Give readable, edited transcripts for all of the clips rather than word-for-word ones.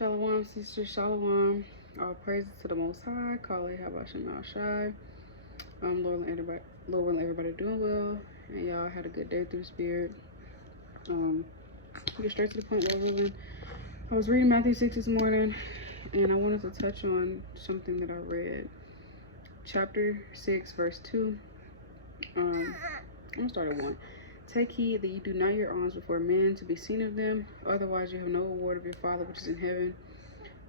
Shalom, sister, shalom. All praises to the Most High. Lord Yahawah Bahasham Yahawashi. Lord willing, everybody doing well, and y'all had a good day through Spirit. Get straight to the point, Lord willing. I was reading Matthew 6 this morning, and I wanted to touch on something that I read. Chapter 6, verse 2. I'm gonna start at 1. Take heed that you do not your alms before men to be seen of them, otherwise you have no reward of your Father which is in heaven.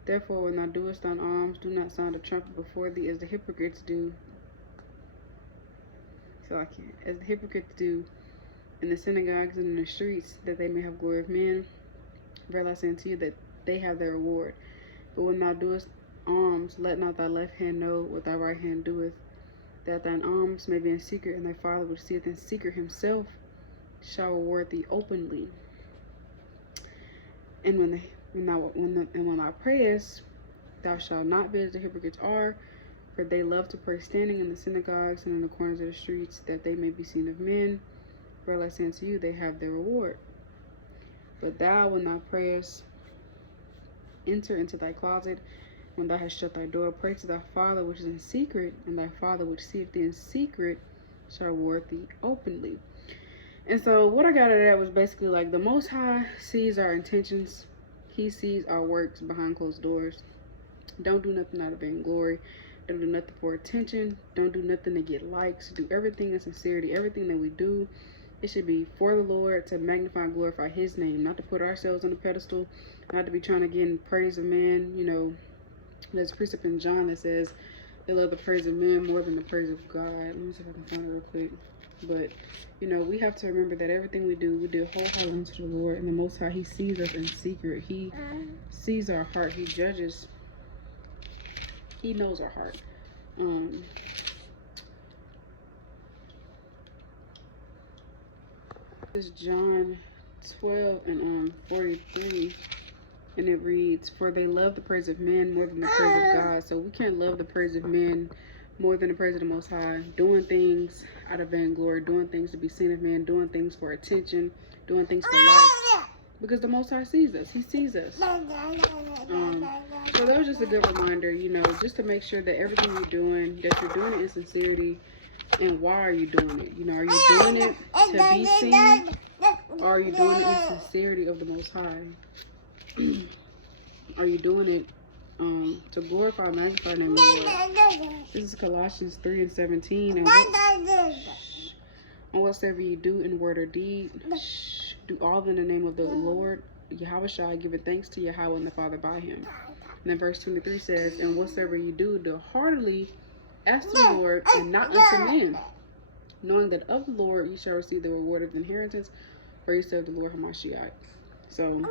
Therefore, when thou doest thine alms, do not sound a trumpet before thee, as the hypocrites do. As the hypocrites do in the synagogues and in the streets, that they may have glory of men. Verily I say unto you that they have their reward. But when thou doest alms, let not thy left hand know what thy right hand doeth, that thine alms may be in secret, and thy Father which seeth in secret himself shall reward thee openly. And when thou prayest, thou shalt not be as the hypocrites are, for they love to pray standing in the synagogues and in the corners of the streets, that they may be seen of men. Verily I say unto you, they have their reward. But thou, when thou prayest, enter into thy closet. When thou hast shut thy door, pray to thy Father which is in secret, and thy Father which seeth thee in secret shall reward thee openly. And so what I got out of that was basically like the Most High sees our intentions. He sees our works behind closed doors. Don't do nothing out of vainglory. Don't do nothing for attention. Don't do nothing to get likes. Do everything in sincerity. Everything that we do, it should be for the Lord, to magnify and glorify His name, not to put ourselves on a pedestal, not to be trying to get in praise of man. You know, there's a precept in John that says they love the praise of men more than the praise of God. Let me see if I can find it real quick. But, you know, we have to remember that everything we do wholeheartedly unto the Lord. And the Most High, He sees us in secret. He sees our heart. He judges. He knows our heart. This is John 12 and 43. And it reads, for they love the praise of men more than the praise of God. So we can't love the praise of men more than the praise of the Most High, doing things out of vainglory, doing things to be seen of men, doing things for attention, doing things for likes, because the Most High sees us. He sees us. So that was just a good reminder, you know, just to make sure that everything you're doing, that you're doing it in sincerity. And why are you doing it? You know, are you doing it to be seen, or are you doing it in sincerity of the Most High? Are you doing it to glorify and magnify the name of the Lord? This is Colossians 3 and 17. And whatsoever you do in word or deed, do all in the name of the Lord Yahawah, giving thanks to Yahawah and the Father by Him. And then verse 23 says, and whatsoever you do heartily as to the Lord and not unto men, knowing that of the Lord you shall receive the reward of the inheritance, for you serve the Lord Hamashiach. So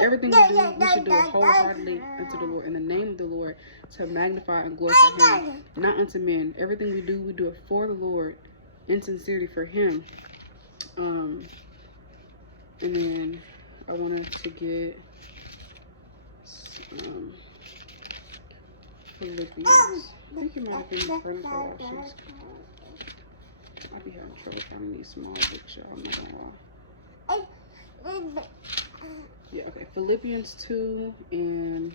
everything we do, we should do it wholeheartedly unto the Lord, in the name of the Lord, to magnify and glorify Him, not unto men. Everything we do it for the Lord, in sincerity for Him. And then I wanted to get Philippians. I think you might have been in front of Colossians. I be having trouble finding these small books, y'all. I'm not gonna lie. Yeah, okay. Philippians 2 and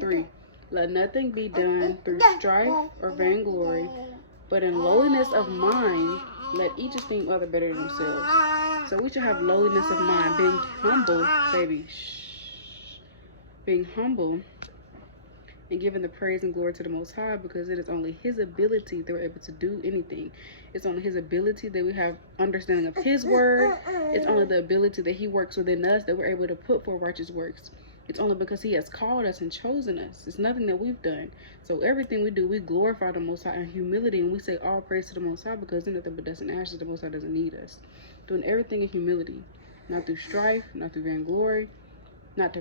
3. Let nothing be done through strife or vainglory, but in lowliness of mind, let each esteem other better than themselves. So we should have lowliness of mind, being humble, baby. Being humble and giving the praise and glory to the Most High, because it is only His ability that we're able to do anything. It's only His ability that we have understanding of His word. It's only the ability that He works within us that we're able to put forth righteous works. It's only because He has called us and chosen us. It's nothing that we've done. So everything we do, we glorify the Most High in humility, and we say all praise to the Most High, because in nothing but dust and ashes, the Most High doesn't need us. Doing everything in humility, not through strife, not through vainglory, not to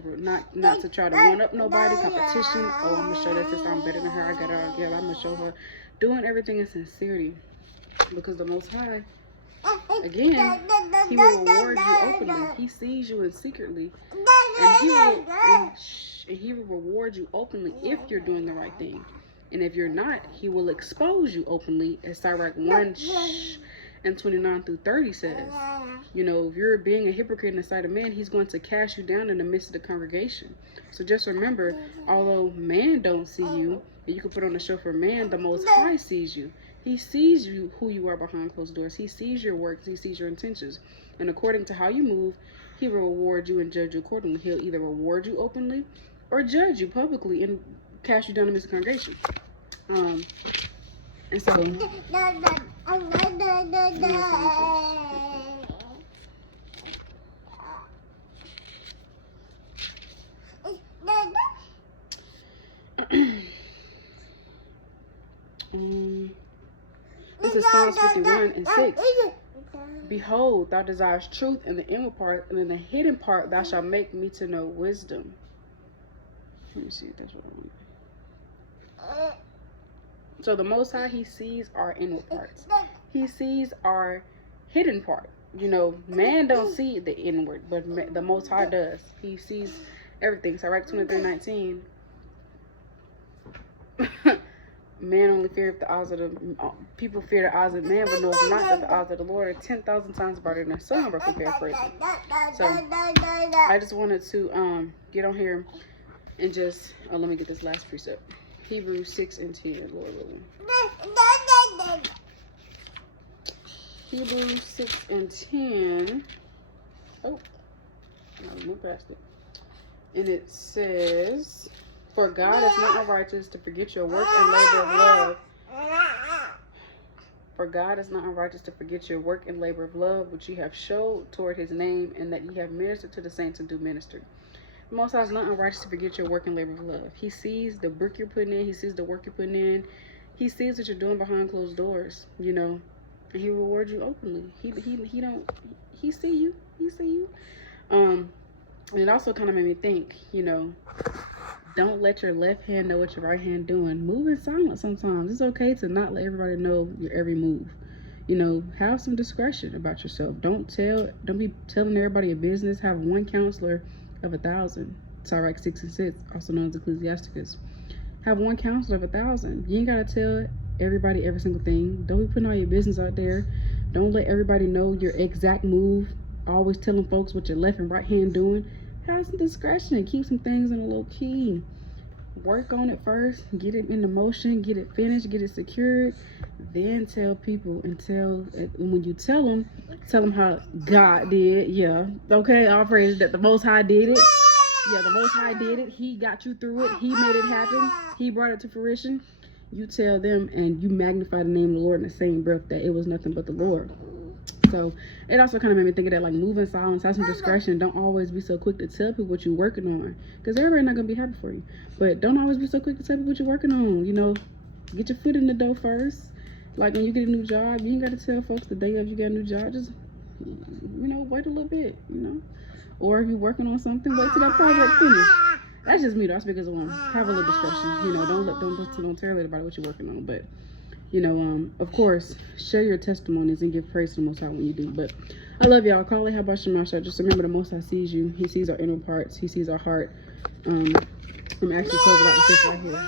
try to one up nobody, competition. Oh, I'm gonna show that sister I'm better than her. I got her all together. I'm gonna show her. Doing everything in sincerity, because the Most High, again, He will reward you openly. He sees you in secretly, and He will reward you openly if you're doing the right thing. And if you're not, He will expose you openly, as Sirach 1 And 29 through 30 says, you know, if you're being a hypocrite in the sight of man, he's going to cast you down in the midst of the congregation. So just remember, although man don't see you, and you can put on a show for man, the Most High sees you. He sees you, who you are behind closed doors. He sees your works. He sees your intentions. And according to how you move, he will reward you and judge you accordingly. He'll either reward you openly or judge you publicly and cast you down in the midst of the congregation. And so... this is Psalms 51 and 6. Behold, thou desirest truth in the inward part, and in the hidden part thou shalt make me to know wisdom. Let me see if that's what I want. So the Most High, he sees our inward parts. He sees our hidden part. You know, man don't see the inward, but the Most High does. He sees everything. So right, 23:19. Man only feareth the eyes of the people fear the eyes of man, but knoweth not that the eyes of the Lord are 10,000 times brighter than the sun. We're paraphrasing. So I just wanted to get on here and just let me get this last precept. Hebrews 6 and 10, Lord willing. Hebrews 6 and 10. Oh, I moved past it. And it says, for God is not unrighteous to forget your work and labor of love. For God is not unrighteous to forget your work and labor of love, which you have showed toward his name, and that ye have ministered to the saints and do ministry. The Most High is not unrighteous to forget your work and labor of love. He sees the work you're putting in. He sees the work you're putting in. He sees what you're doing behind closed doors, you know. And he rewards you openly. He see you. He see you. And it also kind of made me think, you know, don't let your left hand know what your right hand doing. Move in silence sometimes. It's okay to not let everybody know your every move. You know, have some discretion about yourself. Don't be telling everybody your business. Have one counselor of 1,000. Sirach 6 and 6, also known as Ecclesiasticus. Have one counselor of 1,000. You ain't gotta tell everybody every single thing. Don't be putting all your business out there. Don't let everybody know your exact move. Always telling folks what your left and right hand doing. Have some discretion. Keep some things in a low key. Work on it first. Get it into motion. Get it finished. Get it secured. Then tell people, and when you tell them how God did. Yeah. Okay. All praise that the Most High did it. Yeah, the Most High did it. He got you through it. He made it happen. He brought it to fruition. You tell them and you magnify the name of the Lord in the same breath that it was nothing but the Lord. So it also kind of made me think of that, like, move in silence, have some discretion. Don't always be so quick to tell people what you're working on, because everybody's not going to be happy for you. But don't always be so quick to tell people what you're working on. You know, get your foot in the door first. Like when you get a new job, you ain't got to tell folks the day of you get a new job. Just, you know, wait a little bit, you know. Or if you're working on something, wait till that project finish. That's just me though. I speak as a woman. Have a little discretion. You know, don't tell everybody what you're working on. But you know, of course, share your testimonies and give praise to the Most High when you do. But I love y'all. Call it Bahasham Yahawashi. Just remember, the Most High sees you. He sees our inner parts. He sees our heart. I'm actually closing out with this right here.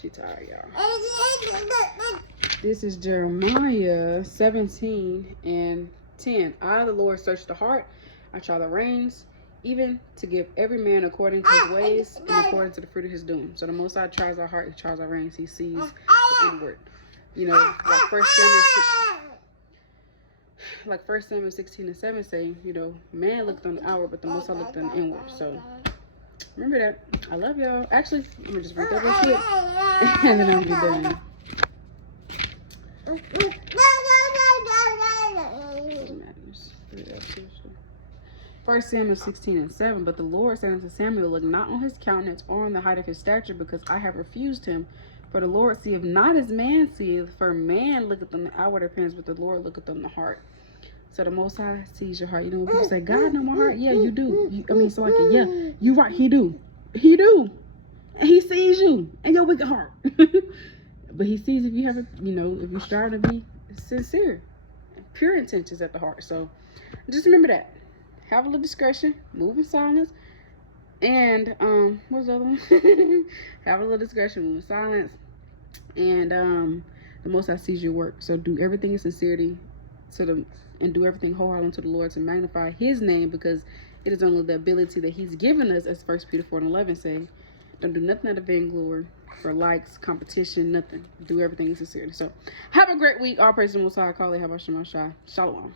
She tired, y'all. This is Jeremiah 17 and 10. I, the Lord, search the heart. I try the reins, even to give every man according to his ways and according to the fruit of his doing. So the Most High tries our heart, he tries our reins, he sees the inward. You know, like 1 Samuel 16 and 7 say, you know, man looked on the outward, but the Most High looked on the inward. So remember that. I love y'all. Actually, let me just read that real quick, and then I'll be done. 1 Samuel 16 and 7. But the Lord said unto Samuel, look not on his countenance or on the height of his stature, because I have refused him. For the Lord seeth not as man seeth, for man looketh on the outward appearance, but the Lord looketh on the heart. So the Most High sees your heart. You know, when people say, God know my heart. Yeah, you do. Yeah, you right. He do. And he sees you and your wicked heart. But he sees if you have if you strive to be sincere, pure intentions at the heart. So just remember that. Have a little discretion, move in silence, and what's the other one? Have a little discretion, move in silence, And the Most High sees your work. So do everything in sincerity, and do everything wholeheartedly to the Lord, to magnify His name, because it is only the ability that He's given us, as 1 Peter 4:11 say. Don't do nothing out of vainglory, for likes, competition, nothing. Do everything in sincerity. So have a great week. All praise to the Most High. Yahawah Bahasham Yahawashi. Shalom.